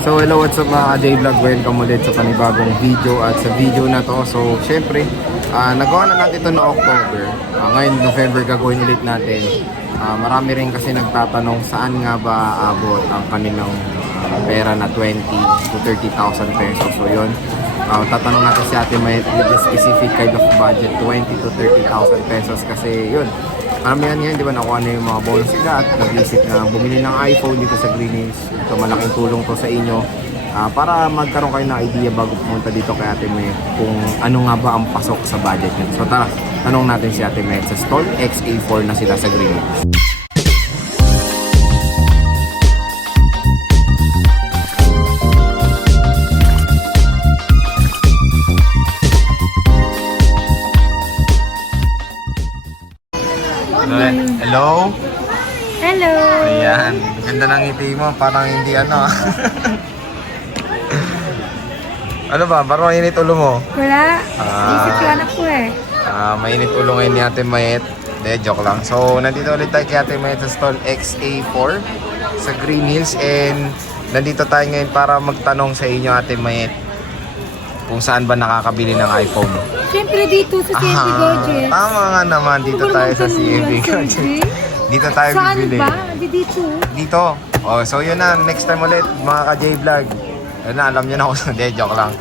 So hello, what's up mga J-Vlog? Welcome ulit sa panibagong video. At sa video na to, so syempre nagawa na natin ito noong October. Ngayon November gagawin ulit natin. Marami rin kasi nagtatanong saan nga ba aabot ang kanilang pera na 20 to 30,000 pesos. So yun, tatanong natin si Ate Mayet with a specific kind of budget, 20 to 30,000 pesos. Kasi yun, maramihan yan, di ba, nakuha na yung mga bonus nila at nag-isip na bumili ng iPhone dito sa Green Hills. Ito, malaking tulong to sa inyo para magkaroon kayo ng idea bago pumunta dito kay Ate Mayet kung ano nga ba ang pasok sa budget nyo. So tara, tanong natin si Ate Mayet sa stall XA4 na sila sa Green Hills. Hello? Hello! Ayan, ganda ng ngiti mo, parang hindi ano. Ano ba, parang mainit ulo mo? Wala. Isip ko anak ko eh. Mainit ulo ngayon ni Ate Mayet. De, joke lang. So, nandito ulit tayo kay Ate Mayet sa stall XA4 sa Green Hills. And nandito tayo ngayon para magtanong sa inyo, Ate Mayet, kung saan ba nakakabili ng iPhone. Siyempre dito sa CNB Gadget. Tama nga naman, dito tayo sa CNB Gadget. Dito tayo saan bibili. ba? Dito. Dito. Oh, so yun na, next time ulit mga ka-J-Vlog. Yun na, alam nyo na kung hindi, joke lang.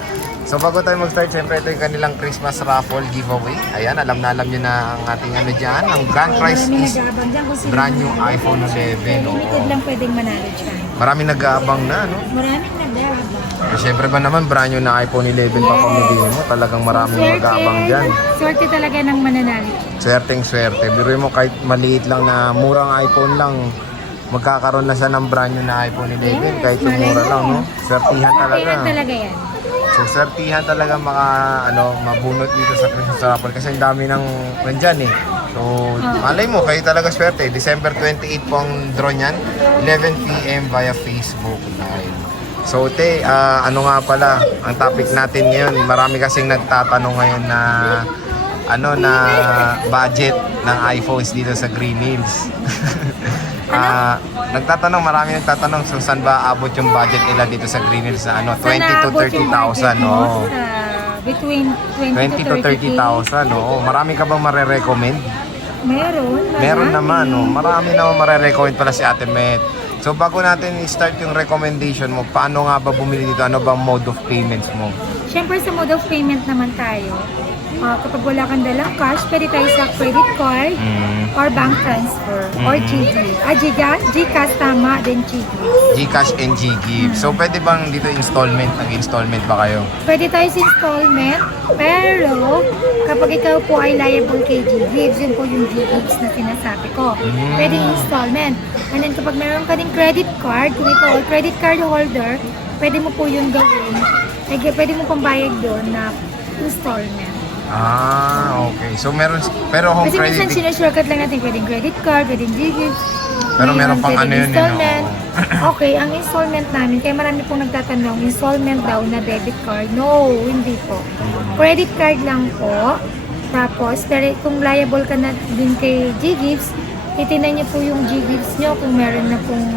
So bago tayo mag-start, syempre ito yung kanilang Christmas raffle giveaway. Ayan, alam na ang ating ano dyan. Ang grand prize is brand new iPhone 11. Limited lang pwedeng manalo dyan. Maraming nag-aabang na, no? Maraming nag-aabang. Syempre ba naman, brand new na iPhone 11 pa pamilihin mo. Talagang maraming mag-aabang dyan. Swerte talaga ng mananalo. Swerteng swerte. Biruin mo kahit maliit lang na murang iPhone lang, magkakaroon na siya ng brand new na iPhone 11. Yes, Kahit yung mura lang, no? Swertihan talaga. Swertihan talaga yan. So, swertihan talaga mabunot dito sa Christmas raffle kasi ang dami ng nandyan eh. So, malay mo, kayo talaga swerte. December 28 po ang draw niyan, 11 PM via Facebook Live. So, te, ano nga pala, ang topic natin ngayon, marami kasing nagtatanong ngayon na budget ng iPhones dito sa Green Hills. Marami nagtatanong so saan ba abot yung budget nila dito sa Green Hills na 20 to 30,000, no? Between 20 to 30,000, no? Marami ka bang marerecommend? Meron naman, no? Marami naman marerecommend pala si Ate Mayet. So bago natin i-start yung recommendation mo, paano nga ba bumili dito? Ano bang mode of payments mo? Siyempre sa mode of payment naman tayo. Kapag wala kang dalang cash, pwede tayo sa credit card or bank transfer or GCash tama, then GCash and GGive. So pwede bang dito nag-installment ba kayo? Pwede tayo sa installment, pero kapag ikaw po ay liable kay GGives, yun po yung GGives na sinasabi ko. Pwede installment. And then kapag meron ka din credit card, kung ikaw ay credit card holder, pwede mo po yun gawin. Pwede mo pambayad doon na installment. Okay. So pero home kasi credit... minsan sinashortcut lang natin, pwedeng credit card, pwedeng GGives. Pero meron pang pwedeng yun, installment. Okay, ang installment namin, kaya marami pong nagtatanong, installment daw na debit card. No, hindi po. Credit card lang po. Tapos, pero kung liable ka na din kay GGives, titinan niyo po yung GGives niyo kung meron na pong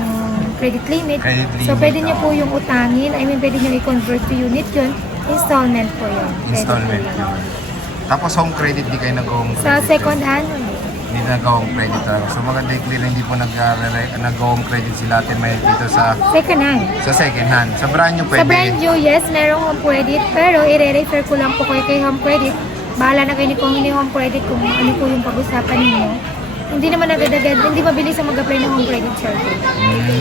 credit limit. So, pwede niyo po yung utangin. Pwede niyo i-convert to unit yun. Installment po yun. Installment yun. Tapos home credit, di kayo nag-home credit? Sa second hand, Hindi nag-home credit talaga. So maganda clear, hindi po nag-home credit sila Ate Mayet dito sa second hand. sa second hand. Sa brand new pwede? Sa brand new, yes, merong home credit. Pero i-refer ko lang po kayo kay home credit. Bahala na kayo kung hindi home credit, kung ano po yung pag-usapan ninyo. Hindi naman agad-agad, hindi mabilis ang mag-apply ng home credit service.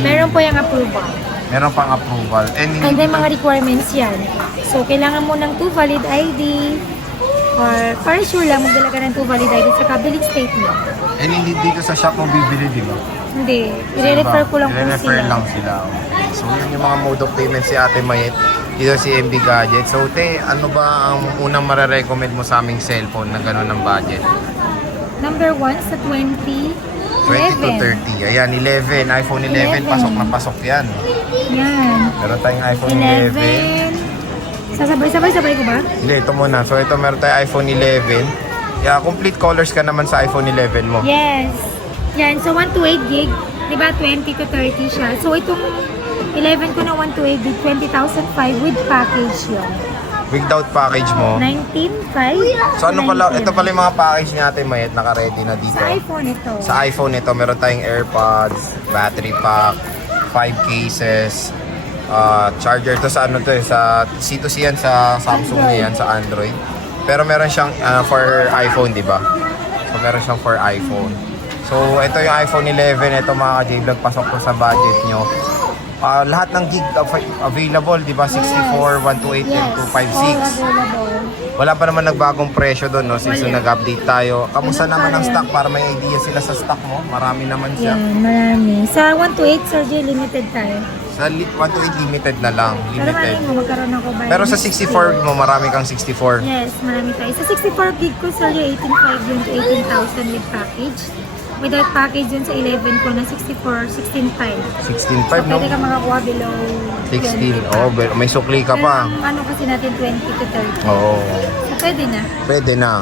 Meron po yung approval. Meron pang approval. And then mga requirements yan. So, kailangan mo ng 2 valid ID or para sure lang magdala ka ng 2 valid ID sa billing statement. And hindi dito sa shop mo bibili, di ba? Hindi. I-refer ko lang po sila. I-refer lang sila. Okay. So yun yung mga mode of payment si Ate Mayet dito si MB Gadget. So te, ano ba ang unang marerecommend mo sa aming cellphone na gano'n ng budget? Number 1 sa 20 to 30. Ayan, 11. iPhone 11. Pasok na pasok yan. Yan. Meron tayong iPhone 11. Sabay ko ba? Hindi, ito muna. So ito meron tayong iPhone 11. Yeah, complete colors ka naman sa iPhone 11 mo. Yes. Yan. So 1 to 8 gig. Diba 20 to 30 siya. So itong 11 ko na 128 gig, 20,005 with package yun. Without package mo. 19,500. So ano pala, ito pala yung mga package ni Ate Mayet, naka-ready na dito. Sa iPhone ito. Sa iPhone ito, meron tayong AirPods, battery pack, 5 cases, charger to sa ano to eh, sa C2C yan, sa Samsung na yan, sa Android. Pero meron siyang for iPhone, di ba? So meron siyang for iPhone. So ito yung iPhone 11, ito mga ka-J-Vlog, pasok to sa budget nyo. Lahat ng gig available, di ba? 64, 128, and 256. all available. Wala pa naman nagbagong presyo doon, no? Since Wala. nag-update tayo. Kamusta Ano naman pa ang rin? stock para may idea sila sa stock mo? Marami naman siya. Yan, marami. Sa 128, Sir J, limited tayo. Sa 128 limited na lang. Pero Limited. malay mo, magkaroon ako by Pero sa next 64 mo, marami kang 64. Yes, marami tayo. Sa 64 gig ko, Sir J, 18,500 yun to 18,000 with package. Without package yun sa 11 ko na 64, 16,500. 16.5, no? Pwede ka makakuha below 16. 20. Oh, may sukli ka Pero pa. ang ano kasi natin 20 to 30. Oo. So pwede na. Pwede na.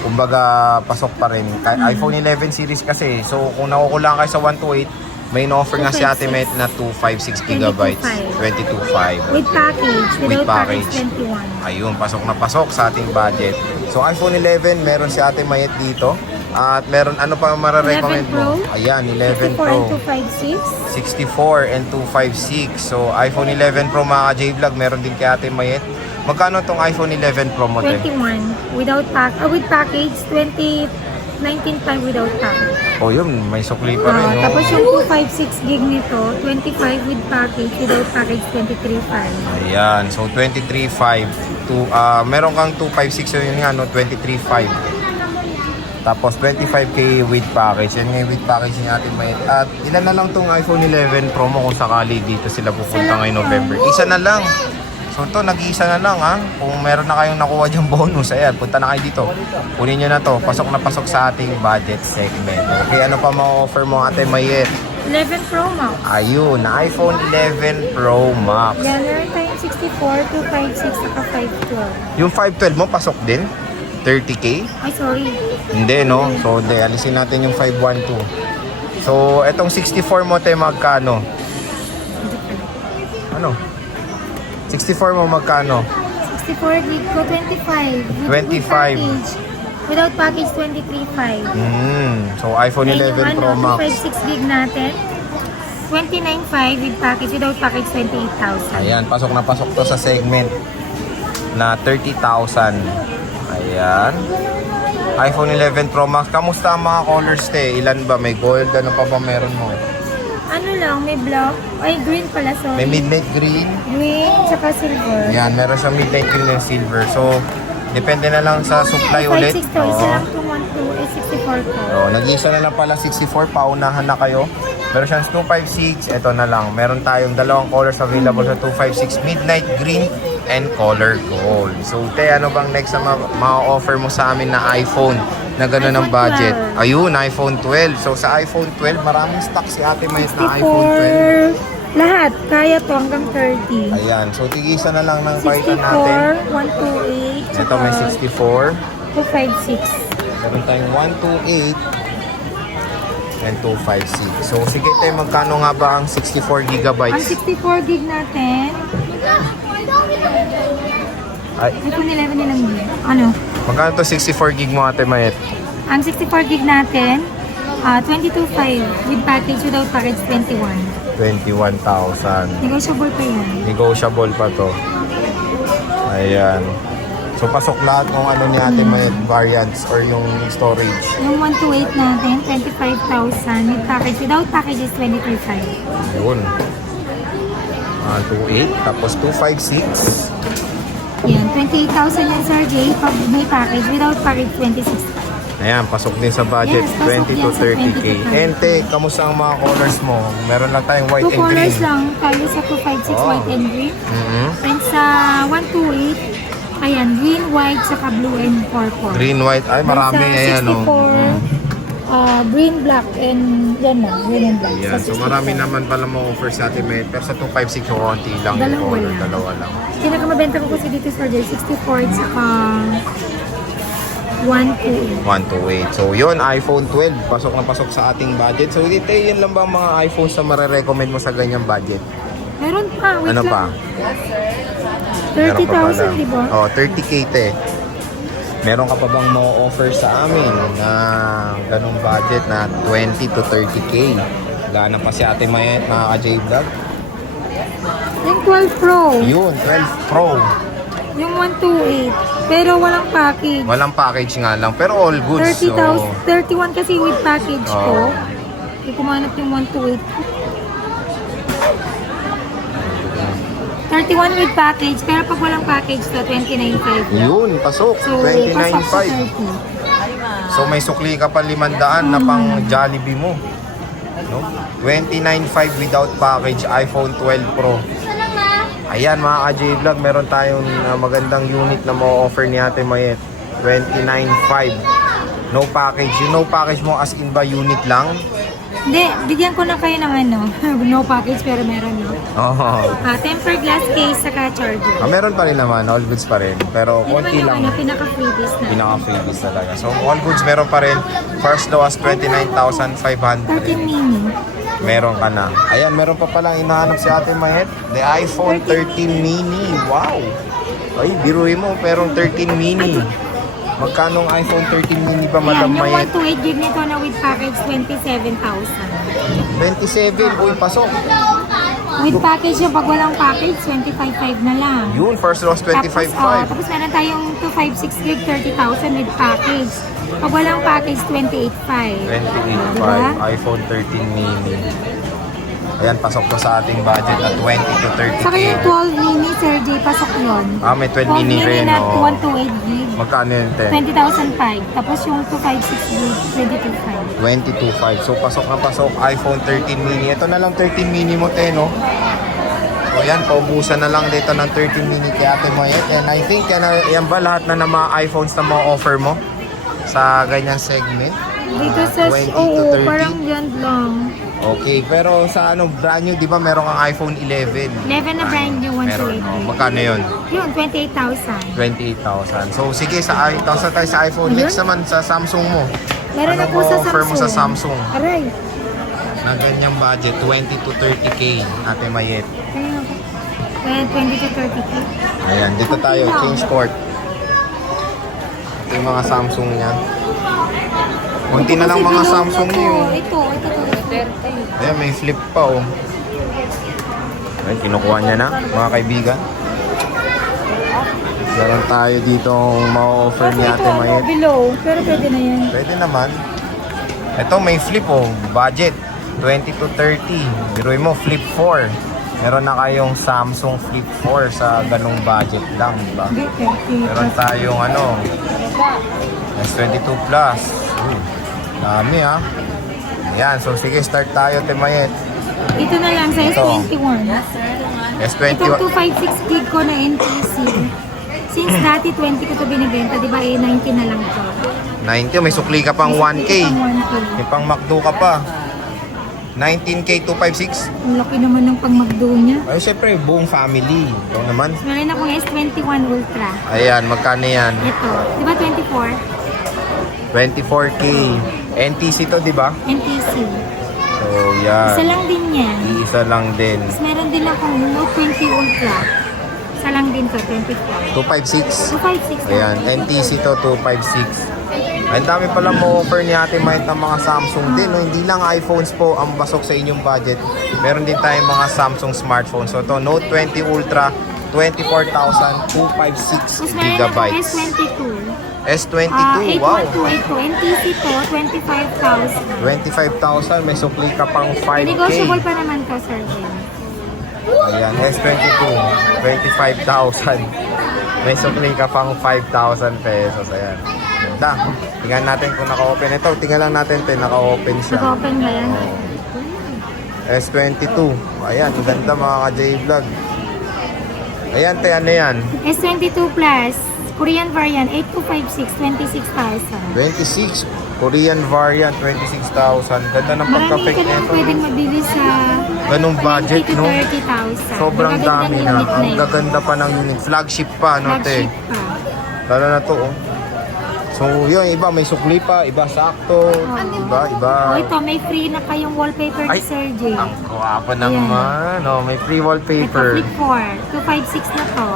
Kumbaga, pasok pa rin. Kahit iPhone 11 series kasi. So, kung nakukulang kayo sa 128, may in-offer nga si Ate Met na 256 gigabytes. 22.5. With package, With without package, package. 21. Ayun, pasok na pasok sa ating budget. So, iPhone 11, meron si Ate Mayet dito. At meron, ano pa mararecommend 11 mo? Pro. Ayan, 11 64 Pro. and 256. 64 and 256. So, iPhone 11 Pro mga J-Vlog, meron din kay Ate Mayet. Magkano tong iPhone 11 Pro mo, te? 21 without with package 19.5 without package. Oh, yun, may sukli pa rin, no? Tapos yung 256 gig nito, 25 with package, without package 23.5. Ayan, so 23.5 to meron kang 256 yun nga no, 23.5. Tapos 25k with package. Yan nga yung with package ni Ate Mayet. At ilan na lang tong iPhone 11 Pro mo kung sakali dito sila pupunta ngayong November. Isa na lang. So ito, nag-iisa na lang ha. Kung meron na kayong nakuha diyang bonus, ayan, punta na kayo dito. Kunin nyo na to. Pasok na pasok sa ating budget segment. Okay, ano pa ma-offer mo Ate Mayet? 11 Pro Max. Ayun, iPhone 11 Pro Max. Yan, meron tayong 64, 256, saka 512. Yung 512 mo, pasok din? 30k? Ay, sorry. Hindi, no? So, hindi. Alisin natin yung 512. So, etong 64 mo, te, magkano? Ano? 64 mo, magkano? 64 gig ko, 25. With 25. package. Without package, 23.5. So, iPhone 11 Pro Max. 256 gig natin. 29.5 with package. Without package, 28,000. Ayan, pasok na pasok to sa segment na 30,000. Ayan. iPhone 11 Pro Max. Kamusta ang mga colors, te? Ilan ba? May gold? Ano pa ba meron mo? Ano lang, may black. Ay, green pala, sorry. May midnight green. Green, tsaka silver. Ayan, meron sa midnight green and silver. So, depende na lang sa supply ulit. 56 to, isa lang 212, 64 ko. So, nag-iisa na lang pala 64, paunahan na kayo. Meron siyang 256, ito na lang. Meron tayong dalawang colors available sa 256, midnight green and color gold. So, te, ano bang next na ma-offer mo sa amin na iPhone na gano'n ng iPhone budget? 12. Ayun, iPhone 12. So, sa iPhone 12, maraming stock si Ate Mayet na 64, iPhone 12. lahat. Kaya to hanggang 30. Ayan, so tigisa na lang ng palitan natin. 64, 128, Ito may 64. 256. Meron tayong 128 and 256. So, sige tayo, magkano nga ba ang 64 Ang gigabytes? 64 gig natin, Ay, iPhone 11 nilang gig. Ano? magkano to 64 gig mo, Ate Mayet? Ang 64 gig natin, 22.5 with package, without package 21. 21,000. Negotiable pa yan. Negotiable pa to. Ayan. So, pasok lahat ng ano ni Ate Mayet variants or yung storage. Yung 128 natin, 25,000 with package. Without package is 23.5. Ayun. 128, tapos 256. Yan, 28,000 yan, Sir Jay. Pag may package, without package, 26. Ayan, pasok din sa budget, Yes, pasok 20 to yan sa 30k. 20 to 30K. Ente, kamusta ang mga colors mo? Meron lang tayong white Two and green. colors lang. Tayo sa 256 Oh. white and green. Mhm. And sa 128, ayan, green, white, saka blue and purple. Green, white. Ay, marami. Sa Ayan, oh. 64, green, black, and yan na, green and black. Ayan, so 64. marami naman pala mo offer sa Ate Mayet. Pero sa 256, konti lang yung Dalawa color. lang. Dalawa lang. Pinakamabenta ko kasi dito sa 64 at saka 128. 128. So, yun, iPhone 12. Pasok na pasok sa ating budget. So, dito, yun lang ba ang mga iPhones na marirecommend mo sa ganyang budget? Meron pa, wait Ano lang. pa? Meron pa pala. 30,000, di ba? Oh, 30k te. Meron ka pa bang ma-offer sa amin na ganung budget na 20 to 30k? Gana pa si Ate Mayet, mga ka-J-Vlog. Yung 12 Pro. Yun, 12 Pro. Yung 128. Pero walang package. Walang package nga lang, pero all goods. 30,000. 31 kasi with package ko. Oh. Hindi ko manap yung 128. 31 with package, pero pag walang package to, 29.5. Yun, pasok. So, pasok sa 29.5. So may sukli ka pa 500 na pang Jollibee mo. No? 29.5 without package, iPhone 12 Pro. Ayan mga ka-J-Vlog, meron tayong magandang unit na ma-offer ni Ate Mayet. 29.5. No package. Yung no package mo as in ba unit lang? Hindi, bigyan ko na kayo ng ano, no package pero meron no. Oo. Tempered glass case saka charger. Meron pa rin naman, all goods pa rin. Pero Yun naman konti yung lang. ano, pinaka-freebies na. Pinaka-freebies talaga. So all goods meron pa rin. First low as 13 29,500. mini. Meron ka na. Ayan, meron pa palang hinahanap si Ate Mayet. The iPhone 13 mini. Wow! Ay, biruin mo, pero 13 mini. Magkano ang iPhone 13 mini ba, Madam Yan, yung Mayet? 128 gig nito na with package, 27,000. 27. Uy, pasok. With package yung pag walang package, 25,500 na lang. Yun, first loss 25.5. Tapos meron tayong 256 gig, 30,000 with package. Pag walang package, 28,500. 28.5. Diba? iPhone 13 mini. Ayan, pasok to sa ating budget na 20 to 30k. Saka yung 12 mini, Sir J, pasok yun. May 12 mini rin, na oh. 128 gig. Magkano yun, te? 20,005. Tapos yung 256 gig, 22,500. 22.5. So, pasok na pasok. iPhone 13 mini. Ito na lang 13 mini mo, te, no? So, yan. Paubusan na lang dito ng 13 mini kay Ate Mayet. And I think, yan ba lahat na ng mga iPhones na ma-offer mo sa ganyang segment? Dito sa, 20 to oo, 30? parang yan lang. Okay. Pero sa brand new, di ba meron kang iPhone 11? 11 na brand new, Meron. 128 Oh, gig. magkano yun? Yun, 28,000. 28,000. So, sige, sa tayo sa iPhone. Next naman, sa Samsung mo. Meron na Ano po sa ma-offer Samsung. mo sa Samsung? Aray. Na ganyang budget, 20 to 30k, Ate Mayet. Kaya 20 to 30k. Ayan, dito tayo, change port. Ito yung mga Samsung niya. Kunti na lang mga Samsung niyo. Ito. Ayan, may flip pa oh. Ayan, kinukuha niya na, mga kaibigan. Meron tayo dito ma-offer ni Ate Mayet. Below, pero pwede na yan. Pwede naman. Ito may flip oh, budget 20 to 30. Biruin mo, flip 4. Meron na kayong Samsung Flip 4 sa ganung budget lang, diba? Hindi, 30. Meron tayong S22 Plus. Dami ha. Ayan, so sige, start tayo, Temayet. Ito na lang sa Ito. S21. S21. Itong 256 gig ko na NTC. Since dati 20 ko ito binibenta, di ba 90 na lang ito. 90, may sukli ka pang 1K. Pang 1K. May pang McDo ka pa. 19K 256. Ang laki naman ng pang-magdo niya. Ay, syempre, buong family. Ito naman. Meron akong S21 Ultra. Ayan, magkano yan? Ito. Di ba 24? 24K. NTC to, di ba? NTC. So, yan. Isa lang din yan. Isa lang din. Tapos meron din akong Note 20 Ultra. Isa lang din to, 24. 256. 256. Ayan, NTC to 256. Ang dami pala mo offer ni Ate Mayet ng mga Samsung din. No? Hindi lang iPhones po ang basok sa inyong budget. Meron din tayong mga Samsung smartphones. So ito, Note 20 Ultra, 24,256 Tapos meron akong gigabytes. S22. S22, wow. 8128 to. NTC to, 25,000. 25,000, may supli ka pang 5K. Negotiable pa naman to, Sir Jim. Ayan, S22, 25,000. May supli ka pang 5,000 pesos. Ayan. Ganda. Tingnan natin kung naka-open ito. Tingnan lang natin ito, naka-open siya. Nag-open ba yan? S22. Ayan, ang ganda mga ka-J-Vlog. Ayan, te, ano yan? S22 Plus, Korean variant, 8256, 26,000. 26. Korean variant, 26,000. Ganda ng Marami pagka-pick ka lang nito. pwedeng mabili sa Ganong budget, 20 to no? 30,000. Sobrang Magagandang dami na. unit Ang yun. gaganda pa ng unit. Flagship pa, no, te? Flagship pa. Lalo na to, oh. So, yun, iba may sukli pa, iba sakto, iba. Oh, ito, may free na kayong wallpaper ni Ay, Sir J. ang guwapa naman. Oh, may free Ito, wallpaper. flip 4. 256 na to.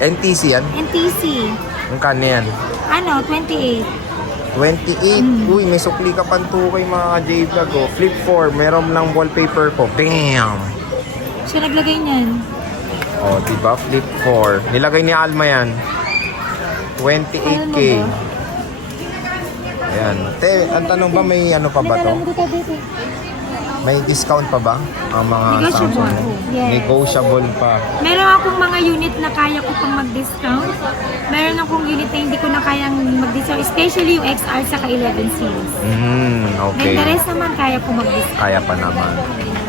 NTC yan? NTC. Ang kanya yan? Ano, 28. 28. Uy, may sukli ka pa 2K mga J-Vlog. Oh. Flip 4, meron lang wallpaper ko. Bam! Siya naglagay niyan. Oh, diba? Flip 4. Nilagay ni Alma yan. 28K. Ano ba? Ayan. Te, ang tanong ba may ano pa ba to? May discount pa ba? Ang mga Negotiable. Samsung? Yes. Negotiable pa. Meron akong mga unit na kaya ko pang mag-discount. Meron akong unit na hindi ko na kayang mag-discount. Especially yung XR sa 11 series. Okay. Then the rest naman kaya ko mag-discount. Kaya pa naman.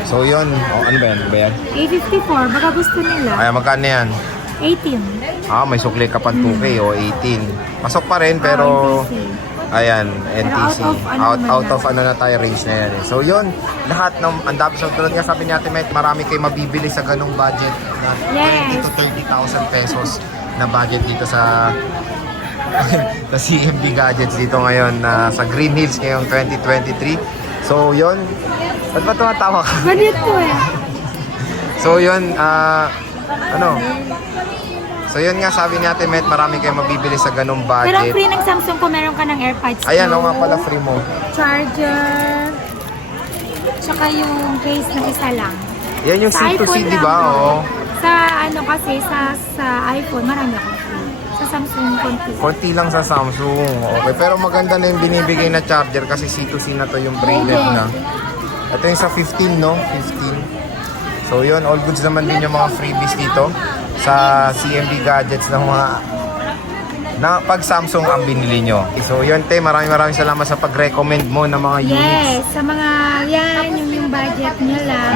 So yun, oh, ano ba yan? Ano ba yan? 854, baka gusto nila. Kaya magkano yan? 18. May sukli ka pa 2K o 18. Pasok pa rin pero NTC. ayan, NTC. Pero Out of ano na tayo range na yan. So yun, lahat ng ang dami sa tulad nga sabi ni Ate Met, marami kayo mabibili sa ganung budget na Yes. 20 to 30,000 pesos na budget dito sa sa CMB Gadgets dito ngayon sa Green Hills ngayong 2023. So yun, ba't ba tumatawa ka? Ganito eh. So yun, So yun nga sabi ni Ate Met, marami kayong mabibili sa ganung Pero ang budget. free ng Samsung ko, meron ka ng AirPods. Ayan, Pro, o nga pala free mo. Charger. Tsaka yung case na isa lang. Yan yung Sa C2C, iPhone di lang ba? to. Oo. Sa ano kasi, sa iPhone, marami akong free. Sa Samsung, konti. Konti lang sa Samsung. Okay, pero maganda na yung binibigay na charger kasi C2C na to yung bracelet na. Ito yung sa 15, no? 15. So yun, all goods naman din yung mga freebies dito sa CMB Gadgets ng mga na pag Samsung ang binili nyo. So yun, te, maraming salamat sa pag-recommend mo ng mga units. Yes, sa mga yan, yung budget nyo lang,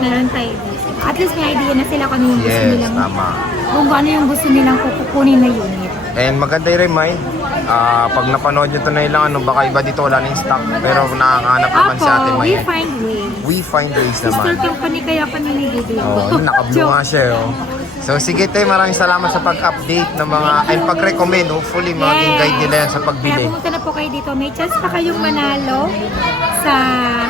meron tayo dito. At least may idea na sila kung ano yung gusto Yes, nilang, tama. kung ano yung gusto nilang kukunin na unit. And maganda i-remind, pag napanood nyo ito na ilang ano, baka iba dito wala na yung stock. Pero nakakahanap naman si Ate Ako, May. we find ways. We find ways Sister naman. company kaya kami nililigo. Oh, naka-blue nga siya. Oh. So sige te, maraming salamat sa pag-update ng mga, and pag-recommend. Hopefully maging guide nila yan sa Kaya pagbili. pumunta na po kayo dito. May chance pa kayong manalo sa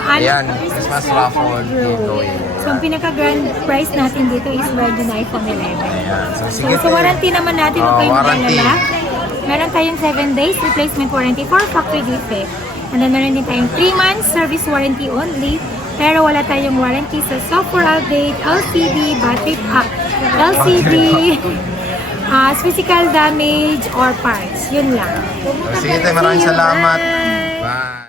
Ayan, Christmas raffle dito. So, ang pinaka-grand prize natin dito is brand new iPhone 11. Ayan. So So, sige sa warranty naman natin, huwag kayong warranty. mag-alala. Meron tayong 7 days replacement warranty for factory defect. And then meron din tayong 3 months service warranty only. Pero wala tayong warranty sa software update, LCD, battery pack, LCD, physical damage, or parts. Yun lang. So, sige te, maraming See you. salamat. Bye.